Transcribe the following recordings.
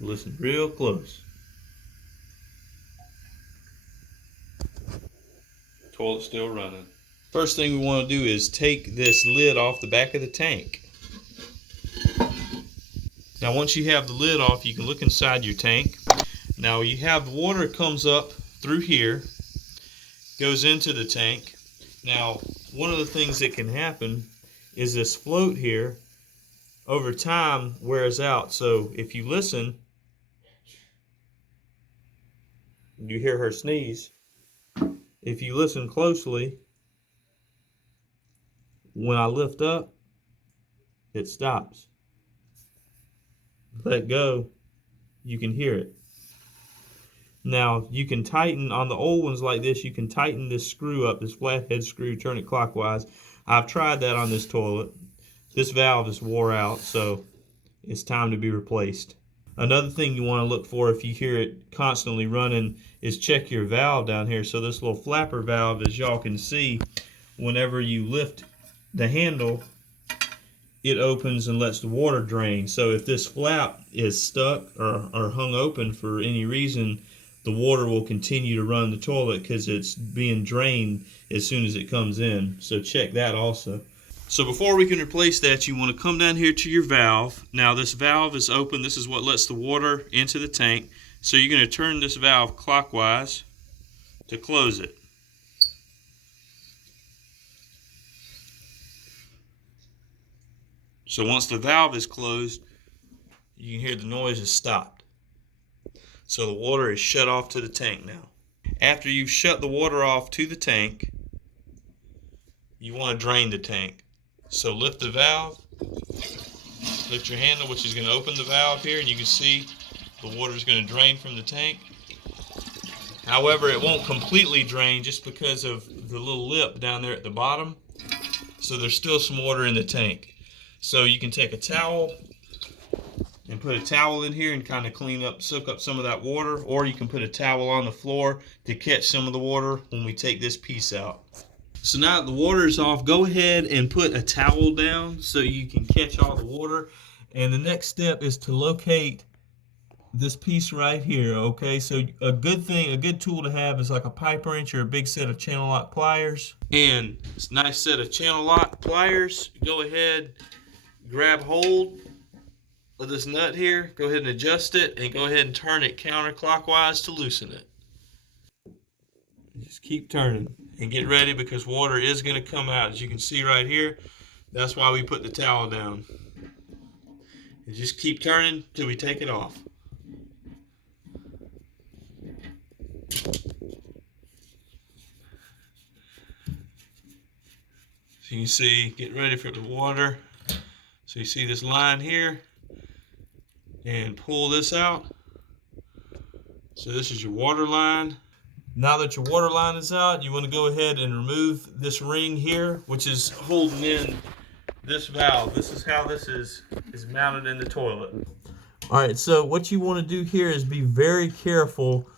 Listen real close. Toilet's still running. First thing we want to do is take this lid off the back of the tank. Now once you have the lid off, you can look inside your tank. Now you have the water comes up through here, goes into the tank. Now one of the things that can happen is this float here over time wears out. So if you listen, you hear her sneeze. If you listen closely, when I lift up, it stops. Let go, you can hear it. Now you can tighten on the old ones like this, you can tighten this screw up, this flathead screw, turn it clockwise. I've tried that on this toilet. This valve is wore out, so it's time to be replaced. Another thing you want to look for if you hear it constantly running is check your valve down here. So this little flapper valve, as y'all can see, whenever you lift the handle, it opens and lets the water drain. So if this flap is stuck or hung open for any reason, the water will continue to run the toilet because it's being drained as soon as it comes in. So check that also. So before we can replace that, you want to come down here to your valve. Now this valve is open. This is what lets the water into the tank. So you're going to turn this valve clockwise to close it. So once the valve is closed, you can hear the noise has stopped. So the water is shut off to the tank now. After you've shut the water off to the tank, you want to drain the tank. So lift the valve, lift your handle, which is going to open the valve here, and you can see the water is going to drain from the tank. However, it won't completely drain just because of the little lip down there at the bottom. So there's still some water in the tank. So you can take a towel and put a towel in here and kind of clean up, soak up some of that water, or you can put a towel on the floor to catch some of the water when we take this piece out. So now that the water is off, go ahead and put a towel down so you can catch all the water. And the next step is to locate this piece right here, okay? So a good tool to have is like a pipe wrench or a big set of channel lock pliers. And it's a nice set of channel lock pliers. Go ahead, grab hold of this nut here, go ahead and adjust it, and go ahead and turn it counterclockwise to loosen it. Just keep turning and get ready because water is going to come out. As you can see right here, that's why we put the towel down. And just keep turning till we take it off. So you can see, get ready for the water. So you see this line here, and pull this out. So this is your water line. Now that your water line is out, you want to go ahead and remove this ring here, which is holding in this valve. This is how this is mounted in the toilet. All right, so what you want to do here is be very careful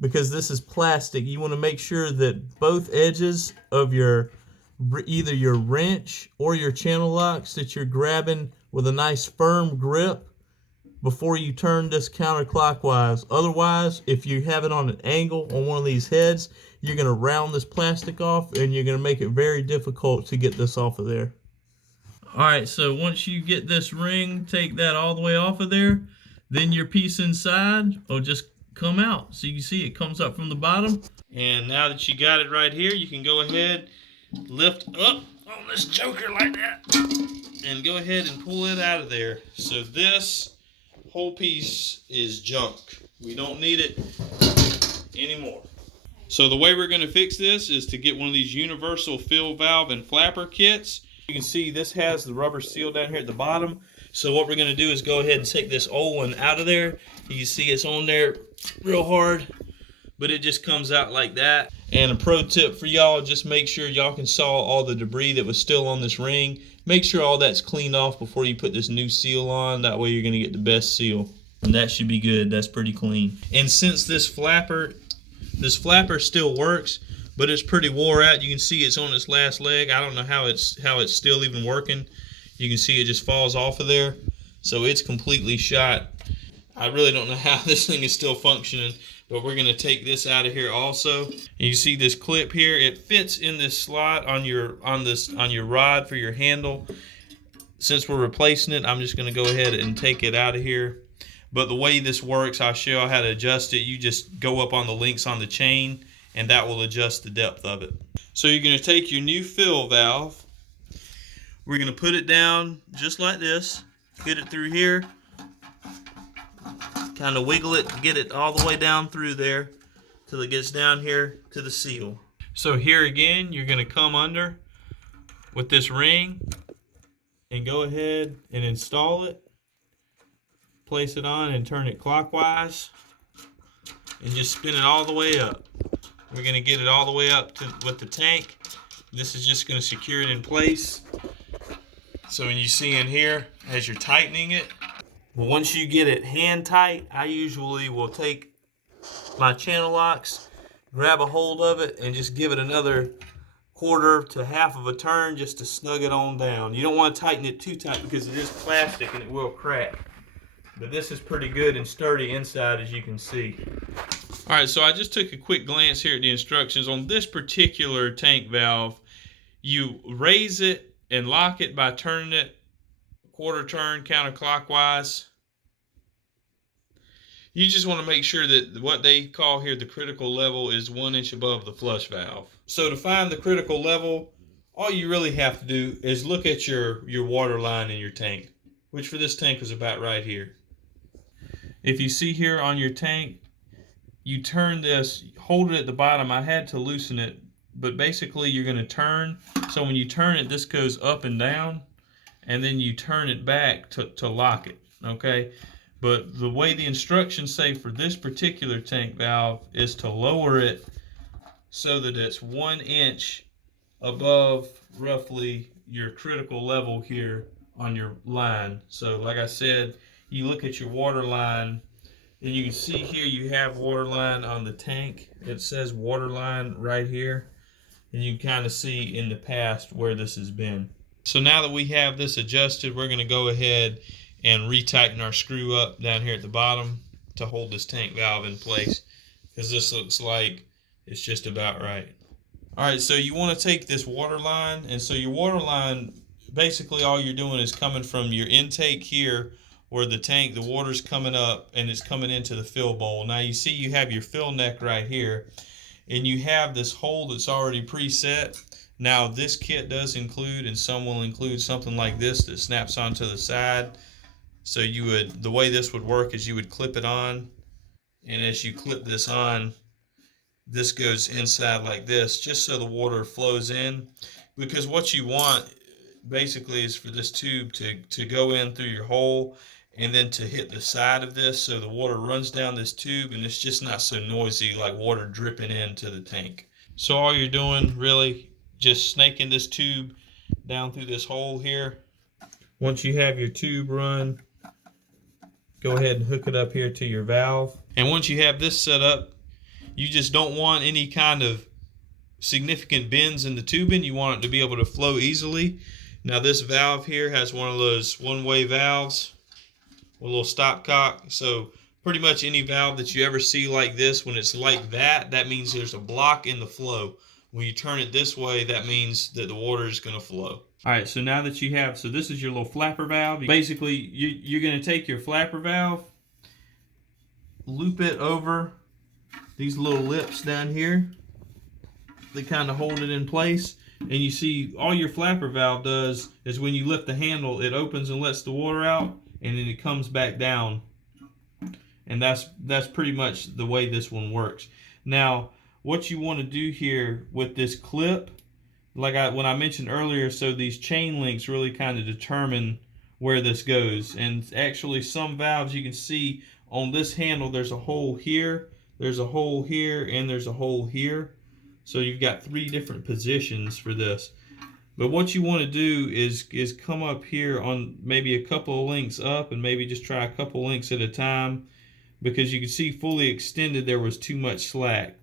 because this is plastic. You want to make sure that both edges of either your wrench or your channel locks that you're grabbing with a nice firm grip before you turn this counterclockwise. Otherwise, if you have it on an angle on one of these heads, you're going to round this plastic off and you're going to make it very difficult to get this off of there. Alright, so once you get this ring, take that all the way off of there, then your piece inside will just come out. So you can see it comes up from the bottom. And now that you got it right here, you can go ahead, lift up on this joker like that, and go ahead and pull it out of there. So this whole piece is junk. We don't need it anymore. So the way we're going to fix this is to get one of these universal fill valve and flapper kits. You can see this has the rubber seal down here at the bottom. So what we're going to do is go ahead and take this old one out of there. You can see it's on there real hard, but it just comes out like that. And a pro tip for y'all, just make sure y'all can saw all the debris that was still on this ring. Make sure all that's cleaned off before you put this new seal on. That way you're going to get the best seal. And that should be good. That's pretty clean. And since this flapper still works, but it's pretty wore out. You can see it's on its last leg. I don't know how it's still even working. You can see it just falls off of there. So it's completely shot. I really don't know how this thing is still functioning, but we're going to take this out of here also. And you see this clip here, it fits in this slot on your rod for your handle. Since we're replacing it, I'm just going to go ahead and take it out of here. But the way this works, I'll show you how to adjust it. You just go up on the links on the chain, and that will adjust the depth of it. So you're going to take your new fill valve. We're going to put it down just like this. Get it through here. Kind of wiggle it to get it all the way down through there till it gets down here to the seal. So here again, you're going to come under with this ring and go ahead and install it. Place it on and turn it clockwise and just spin it all the way up. We're going to get it all the way up to with the tank. This is just going to secure it in place. So when you see in here, as you're tightening it, once you get it hand tight, I usually will take my channel locks, grab a hold of it, and just give it another quarter to half of a turn just to snug it on down. You don't want to tighten it too tight because it is plastic and it will crack. But this is pretty good and sturdy inside, as you can see. All right, so I just took a quick glance here at the instructions. On this particular tank valve, you raise it and lock it by turning it a quarter turn counterclockwise. You just want to make sure that what they call here the critical level is 1 inch above the flush valve. So to find the critical level, all you really have to do is look at your water line in your tank, which for this tank was about right here. If you see here on your tank, you turn this, hold it at the bottom. I had to loosen it, but basically you're going to turn. So when you turn it, this goes up and down, and then you turn it back to lock it, okay? But the way the instructions say for this particular tank valve is to lower it so that it's 1 inch above roughly your critical level here on your line. So like I said, you look at your water line and you can see here you have water line on the tank. It says water line right here, and you can kind of see in the past where this has been. So now that we have this adjusted, we're going to go ahead and retighten our screw up down here at the bottom to hold this tank valve in place, because this looks like it's just about right. All right, so you want to take this water line, and so your water line, basically all you're doing is coming from your intake here where the tank, the water's coming up and it's coming into the fill bowl. Now you see you have your fill neck right here, and you have this hole that's already preset. Now this kit does include, and some will include, something like this that snaps onto the side. So you would, the way this would work is you would clip it on, and as you clip this on, this goes inside like this, just so the water flows in. Because what you want basically is for this tube to go in through your hole and then to hit the side of this, so the water runs down this tube and it's just not so noisy like water dripping into the tank. So all you're doing really just snaking this tube down through this hole here. Once you have your tube run, go ahead and hook it up here to your valve. And once you have this set up, you just don't want any kind of significant bends in the tubing. You want it to be able to flow easily. Now this valve here has one of those one-way valves with a little stopcock. So pretty much any valve that you ever see like this, when it's like that, that means there's a block in the flow. When you turn it this way, that means that the water is going to flow. All right, so now that you have, so this is your little flapper valve. Basically, you're going to take your flapper valve, loop it over these little lips down here. They kind of hold it in place. And you see all your flapper valve does is when you lift the handle, it opens and lets the water out, and then it comes back down. And that's pretty much the way this one works. Now, what you want to do here with this clip, like when I mentioned earlier, so these chain links really kind of determine where this goes. And actually some valves, you can see on this handle, there's a hole here, there's a hole here, and there's a hole here. So you've got 3 different positions for this. But what you want to do is come up here on maybe a couple of links up, and maybe just try a couple links at a time, because you can see fully extended there was too much slack.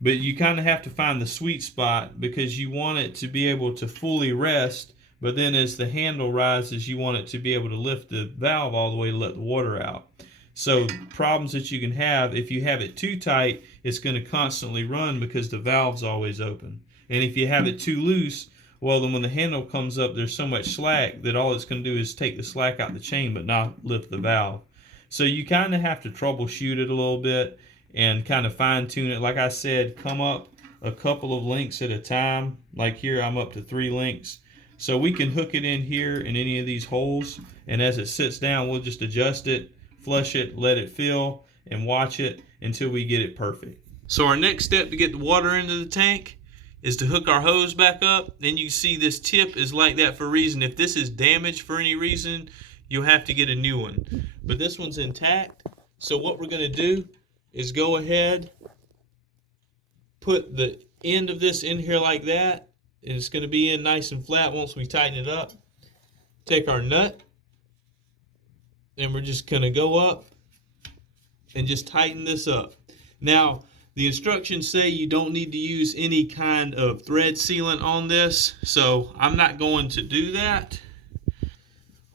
But you kind of have to find the sweet spot, because you want it to be able to fully rest, but then as the handle rises, you want it to be able to lift the valve all the way to let the water out. So problems that you can have, if you have it too tight, it's going to constantly run because the valve's always open. And if you have it too loose, well, then when the handle comes up, there's so much slack that all it's going to do is take the slack out the chain but not lift the valve. So you kind of have to troubleshoot it a little bit and kind of fine tune it. Like I said, come up a couple of links at a time. Like here, I'm up to 3 links. So we can hook it in here in any of these holes, and as it sits down, we'll just adjust it, flush it, let it fill, and watch it until we get it perfect. So our next step to get the water into the tank is to hook our hose back up. Then you see this tip is like that for a reason. If this is damaged for any reason, you'll have to get a new one. But this one's intact. So what we're going to do is go ahead, put the end of this in here like that, and it's going to be in nice and flat once we tighten it up. Take our nut, and we're just going to go up and just tighten this up. Now, the instructions say you don't need to use any kind of thread sealant on this, so I'm not going to do that.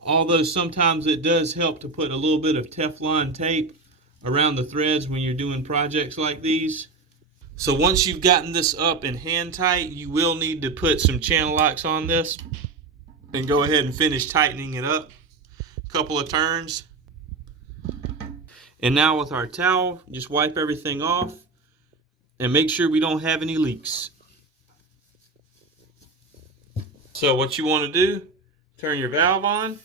Although sometimes it does help to put a little bit of Teflon tape around the threads when you're doing projects like these. So once you've gotten this up and hand tight, you will need to put some channel locks on this and go ahead and finish tightening it up a couple of turns. And now with our towel, just wipe everything off and make sure we don't have any leaks. So what you want to do, turn your valve on.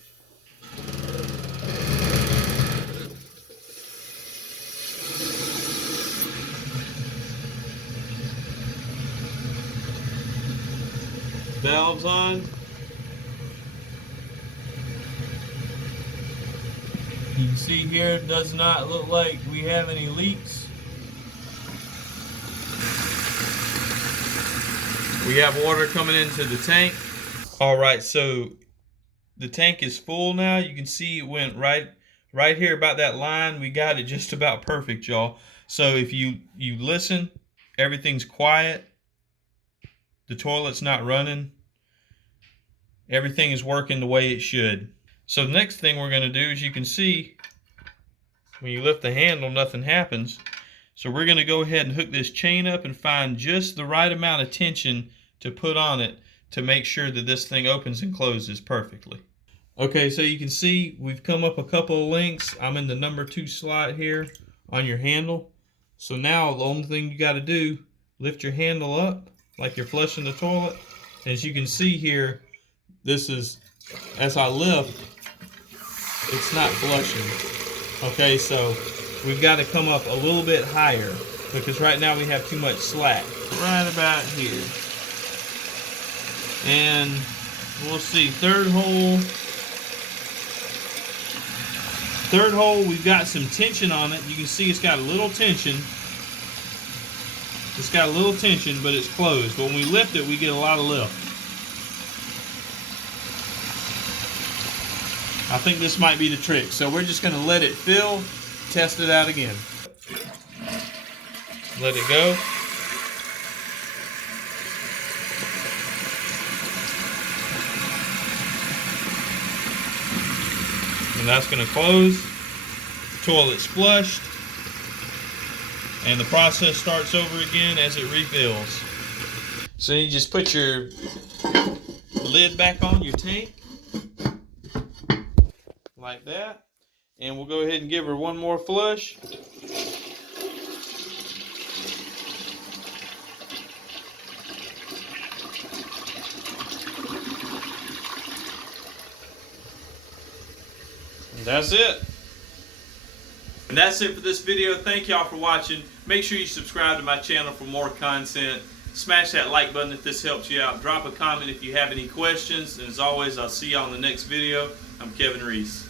Valves on. You can see here it does not look like we have any leaks. We have water coming into the tank. Alright, so the tank is full now. You can see it went right here about that line. We got it just about perfect, y'all. So if you listen, everything's quiet. The toilet's not running. Everything is working the way it should. So the next thing we're going to do is, you can see when you lift the handle, nothing happens. So we're going to go ahead and hook this chain up and find just the right amount of tension to put on it to make sure that this thing opens and closes perfectly. Okay, so you can see we've come up a couple of links. I'm in the number 2 slot here on your handle. So now the only thing you got to do, lift your handle up like you're flushing the toilet. As you can see here, this is, as I lift, it's not flushing. Okay, so we've got to come up a little bit higher because right now we have too much slack. Right about here. And we'll see, third hole. Third hole, we've got some tension on it. You can see it's got a little tension. It's got a little tension, but it's closed. But when we lift it, we get a lot of lift. I think this might be the trick. So we're just going to let it fill, test it out again. Let it go. And that's going to close. The toilet's flushed. And the process starts over again as it refills. So you just put your lid back on your tank. Like that. And we'll go ahead and give her one more flush. And that's it. And that's it for this video. Thank y'all for watching. Make sure you subscribe to my channel for more content. Smash that like button if this helps you out. Drop a comment if you have any questions. And as always, I'll see y'all in the next video. I'm Kevin Reese.